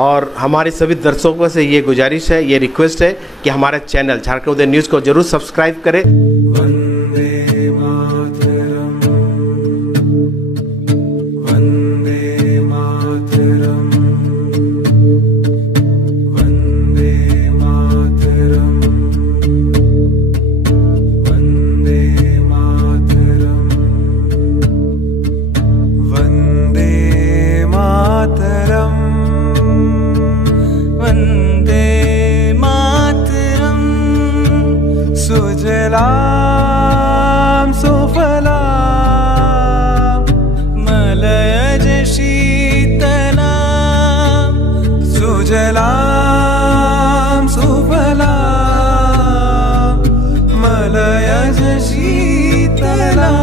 और हमारे सभी दर्शकों से ये गुजारिश है, ये रिक्वेस्ट है कि हमारे चैनल झारखंड उदय न्यूज़ को जरूर सब्सक्राइब करें। वंदे मातरम, वंदे मातरम, वंदे मातरम, वंदे मातरम, वंदे मातरम, वंदे मातरम, सुजलाम सुफलाम मलयज शीतलाम, सुजलाम सुफलाम मलयज शीतलाम।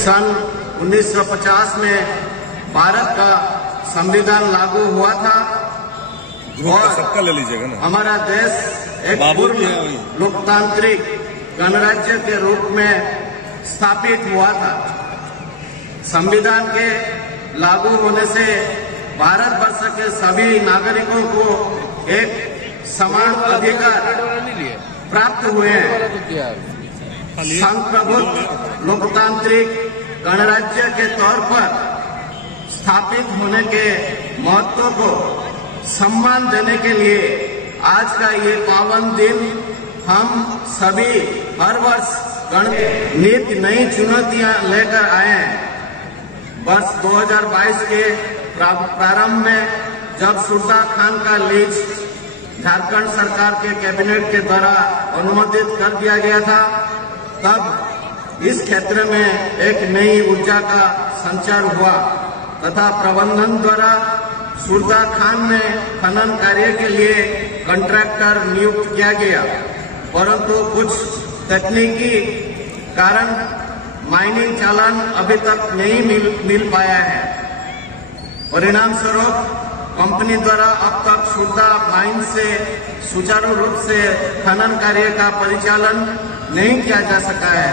सन 1950 में भारत का संविधान लागू हुआ था और सबका ले लीजिएगा ना। हमारा देश एक पूर्ण लोकतांत्रिक गणराज्य के रूप में स्थापित हुआ था। संविधान के लागू होने से भारतवर्ष के सभी नागरिकों को एक समान अधिकार प्राप्त हुए हैं। संप्रभुत्व लोकतांत्रिक गणराज्य के तौर पर स्थापित होने के महत्व को सम्मान देने के लिए आज का ये पावन दिन हम सभी हर वर्ष नित नई चुनौतियां लेकर आए हैं। वर्ष 2022 के प्रारंभ में जब सुरदा खान का लीज झारखंड सरकार के कैबिनेट के द्वारा अनुमोदित कर दिया गया था, तब इस क्षेत्र में एक नई ऊर्जा का संचार हुआ तथा प्रबंधन द्वारा सुरदा खान में खनन कार्य के लिए कॉन्ट्रैक्टर नियुक्त किया गया, परंतु कुछ तकनीकी कारण माइनिंग चालान अभी तक नहीं मिल पाया है। परिणाम स्वरूप कंपनी द्वारा अब तक सुरदा माइन से सुचारू रूप से खनन कार्य का परिचालन नहीं किया जा सका है।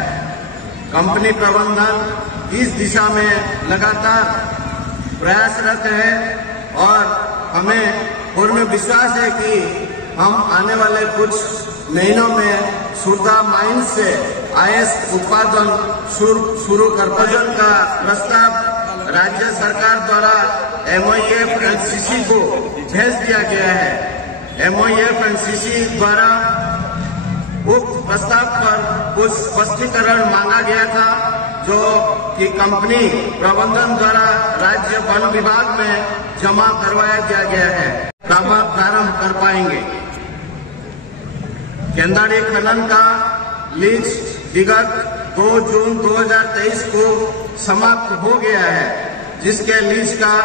कंपनी प्रबंधन इस दिशा में लगातार प्रयासरत है और हमें पूर्ण विश्वास है कि हम आने वाले कुछ महीनों में सुरदा माइन से आईएस उत्पादन शुरू कर भोजन का प्रस्ताव राज्य सरकार द्वारा MOEF-NCC को भेज दिया गया है। MOEF-NCC द्वारा उक्त प्रस्ताव पर कुछ स्पष्टीकरण मांगा गया था, जो कि कंपनी प्रबंधन द्वारा राज्य वन विभाग में जमा करवाया गया है। प्रारंभ कर पाएंगे। केंदाड़ी खनन का लीज विगत 2 जून 2023 को समाप्त हो गया है, जिसके लीज का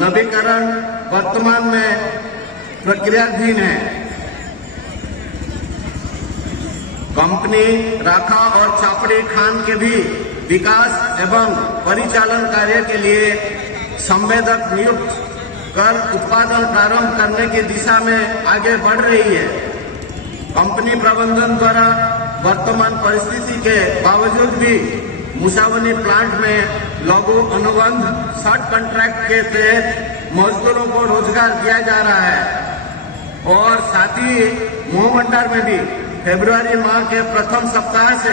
नवीकरण वर्तमान में प्रक्रियाधीन है। कंपनी राखा और चापड़ी खान के भी विकास एवं परिचालन कार्य के लिए संवेदक नियुक्त कर उत्पादन प्रारंभ करने की दिशा में आगे बढ़ रही है। कंपनी प्रबंधन द्वारा वर्तमान परिस्थिति के बावजूद भी मुसावनी प्लांट में लघु अनुबंध शॉर्ट कॉन्ट्रैक्ट के तहत मजदूरों को रोजगार दिया जा रहा है और साथ ही मोहमंडार में भी फरवरी माह के प्रथम सप्ताह से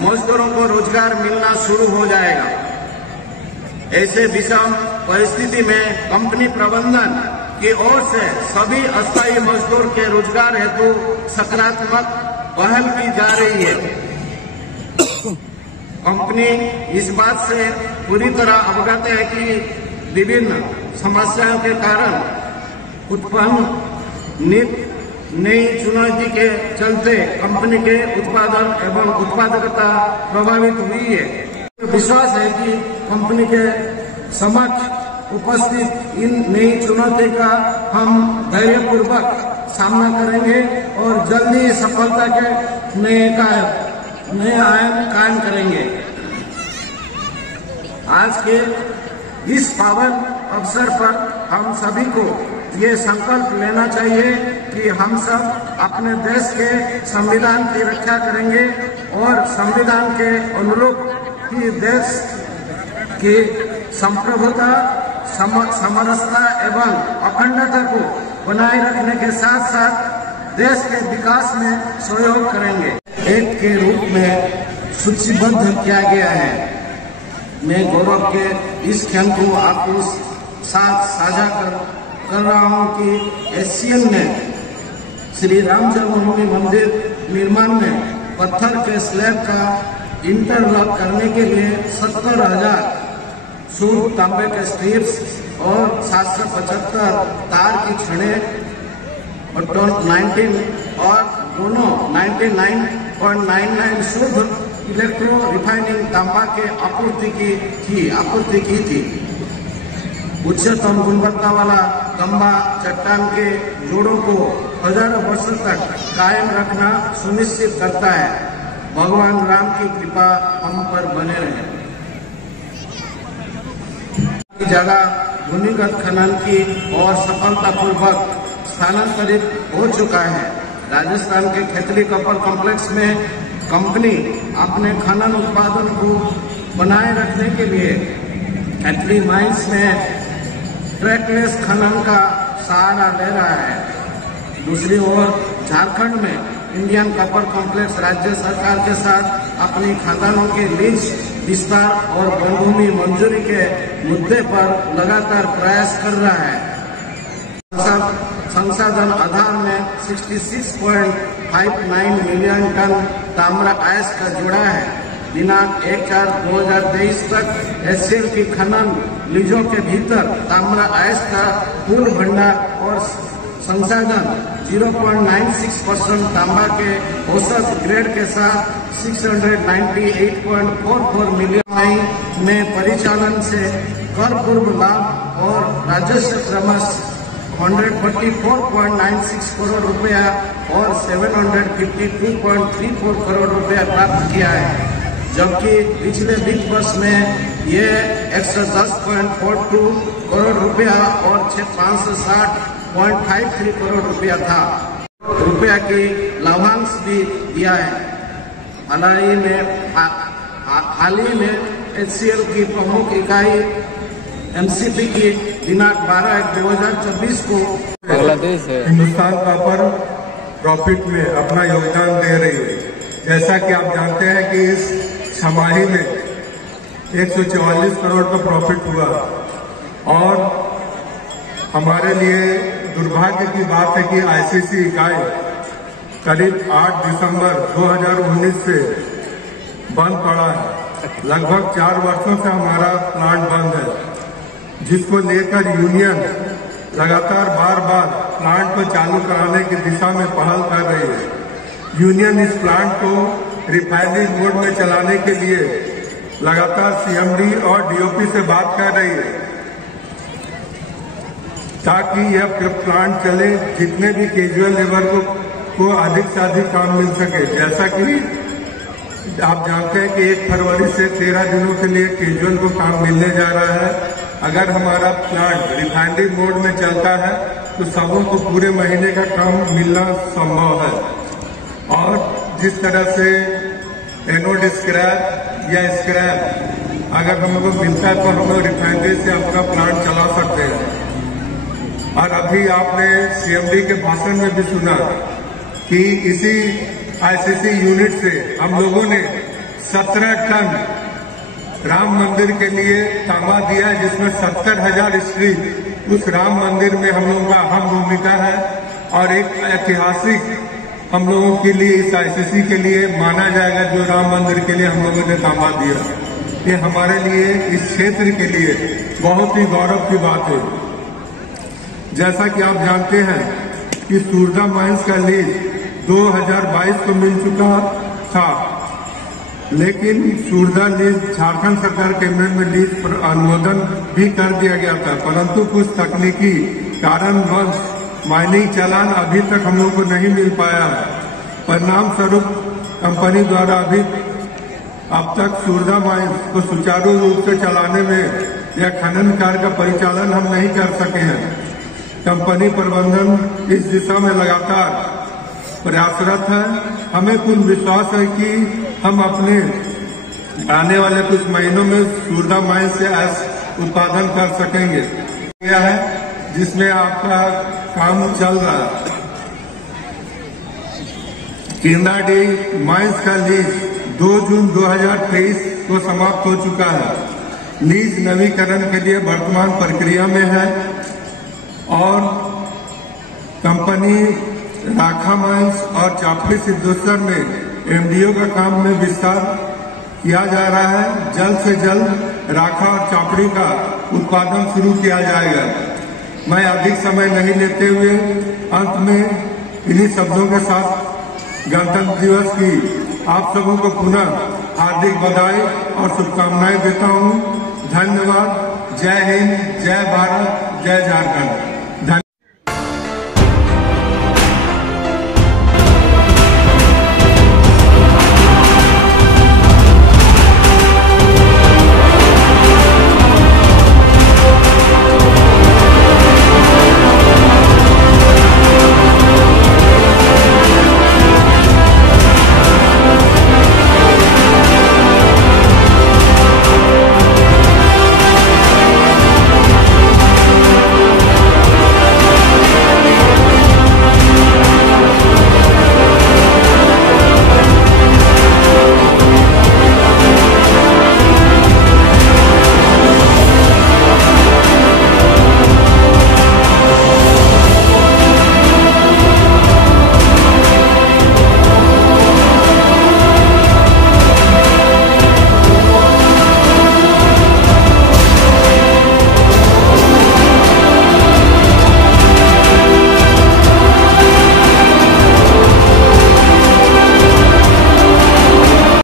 मजदूरों को रोजगार मिलना शुरू हो जाएगा। ऐसे विषम परिस्थिति में कंपनी प्रबंधन की ओर से सभी अस्थायी मजदूर के रोजगार हेतु सकारात्मक पहल की जा रही है। कंपनी इस बात से पूरी तरह अवगत है कि विभिन्न समस्याओं के कारण उत्पन्न नई चुनौती के चलते कंपनी के उत्पादन एवं उत्पादकता प्रभावित हुई है। विश्वास है कि कंपनी के समक्ष उपस्थित इन नई चुनौती का हम धैर्यपूर्वक सामना करेंगे और जल्दी सफलता के नए आयाम कायम करेंगे। आज के इस पावन अवसर पर हम सभी को ये संकल्प लेना चाहिए कि हम सब अपने देश के संविधान की रक्षा करेंगे और संविधान के अनुरूप ही देश की संप्रभुता, समरसता एवं अखंडता को बनाए रखने के साथ साथ देश के विकास में सहयोग करेंगे। एक के रूप में सूचीबद्ध किया गया है। मैं गौरव के इस क्षण को आपको साथ साझा कर रहा हूं कि एससीएल ने श्री राम जन्मभूमि मंदिर निर्माण में पत्थर के स्लैब का इंटरलॉक करने के लिए 70,000 शुद्ध तांबे के स्ट्रिप्स और 775 तार की छड़ें और दोनों 99.99 शुद्ध इलेक्ट्रो रिफाइनिंग तांबा के आपूर्ति की थी। उच्चतम गुणवत्ता वाला तांबा चट्टान के जोड़ों को हजारों वर्षों तक कायम रखना सुनिश्चित करता है। भगवान राम की कृपा हम पर बने रहे। जगह भूमिगत खनन की और सफलतापूर्वक स्थानांतरित हो चुका है। राजस्थान के खेतली कॉपर कॉम्प्लेक्स में कंपनी अपने खनन उत्पादन को बनाए रखने के लिए खेतली माइंस में ट्रैकलेस खनन का सहारा ले रहा है। दूसरी ओर झारखंड में इंडियन कॉपर कॉम्प्लेक्स राज्य सरकार के साथ अपनी खदानों के लीज विस्तार और वनभूमि मंजूरी के मुद्दे पर लगातार प्रयास कर रहा है। संसाधन आधार में 66.59 मिलियन टन ताम्र अयस्क का जोड़ा है। दिनांक 1/4/2023 तक एससीएल की खनन लीजों के भीतर ताम्र अयस्क का कुल भंडार और संसाधन 0.96% तांबा के औसत ग्रेड के साथ 698.44 मिलियन में परिचालन से कर पूर्व लाभ और राजस्व क्रमश 144.96 करोड़ रुपया और 752.34 करोड़ रुपया प्राप्त किया है, जबकि पिछले वित्त वर्ष में ये 110.42 करोड़ रुपया और 560.53 करोड़ रुपया था रुपया की लाभांश भी दिया है। हाल ही में एचसीएल की प्रमुख इकाई एमसीपी की दिनांक 12/1/2024 को बांग्लादेश है हिंदुस्तान कॉपर प्रॉफिट में अपना योगदान दे रही है। जैसा कि आप जानते हैं कि इस छमाही में 144 करोड़ का प्रॉफिट हुआ और हमारे लिए दुर्भाग्य की बात है कि आईसीसी इकाई करीब 8 दिसंबर 2019 से बंद पड़ा है। लगभग 4 वर्षों से हमारा प्लांट बंद है, जिसको लेकर यूनियन लगातार बार प्लांट को चालू कराने की दिशा में पहल कर रही है। यूनियन इस प्लांट को रिफाइनरी मोड में चलाने के लिए लगातार सीएमडी और डीओपी से बात कर रही है ताकि यह प्लांट चले, जितने भी कैजुअल लेबर को अधिक से अधिक काम मिल सके। जैसा कि आप जानते हैं कि 1 फरवरी से 13 दिनों के लिए कैजुअल को काम मिलने जा रहा है। अगर हमारा प्लांट रिफाइनरी मोड में चलता है तो सबों को पूरे महीने का काम मिलना संभव है। और जिस तरह से एनोड स्क्रैप या स्क्रैप अगर हमको मिलता है तो हम लोग रिफाइनरी से अपना प्लांट चला सकते हैं। और अभी आपने सीएमडी के भाषण में भी सुना कि इसी आईसीसी यूनिट से हम लोगों ने 17 टन राम मंदिर के लिए तांबा दिया, जिसमें 70,000 स्ट्रिप उस राम मंदिर में हम लोगों का अहम भूमिका है और एक ऐतिहासिक हम लोगों के लिए इस आईसीसी के लिए माना जाएगा जो राम मंदिर के लिए हम लोगों ने दावा दिया। ये हमारे लिए इस क्षेत्र के लिए बहुत ही गौरव की बात है। जैसा कि आप जानते हैं कि सूरदा माइंस का लीज 2022 को मिल चुका था, लेकिन सूरदा लीज झारखंड सरकार कैबिनेट में लीज पर अनुमोदन भी कर दिया गया था, परंतु कुछ तकनीकी कारणवश माइनिंग चालान अभी तक हम लोगों को नहीं मिल पाया। परिणाम स्वरूप कंपनी द्वारा अभी अब तक सूरदा माइंस को सुचारू रूप से चलाने में या खनन कार्य का परिचालन हम नहीं कर सके हैं। कंपनी प्रबंधन इस दिशा में लगातार प्रयासरत है। हमें पूर्ण विश्वास है कि हम अपने आने वाले कुछ महीनों में सूरदा माइंस से उत्पादन कर सकेंगे। यह है जिसमें आपका काम चल रहा है। किरनाडी माइंस का लीज 2 जून 2023 को समाप्त हो चुका है। लीज नवीकरण के लिए वर्तमान प्रक्रिया में है और कंपनी राखा माइंस और चापड़ी सिद्धेश्वर में एमडीओ का काम में विस्तार किया जा रहा है। जल्द से जल्द राखा और चापड़ी का उत्पादन शुरू किया जाएगा। मैं अधिक समय नहीं लेते हुए अंत में इन्हीं शब्दों के साथ गणतंत्र दिवस की आप सबों को पुनः हार्दिक बधाई और शुभकामनाएं देता हूं। धन्यवाद। जय हिंद, जय भारत, जय झारखंड।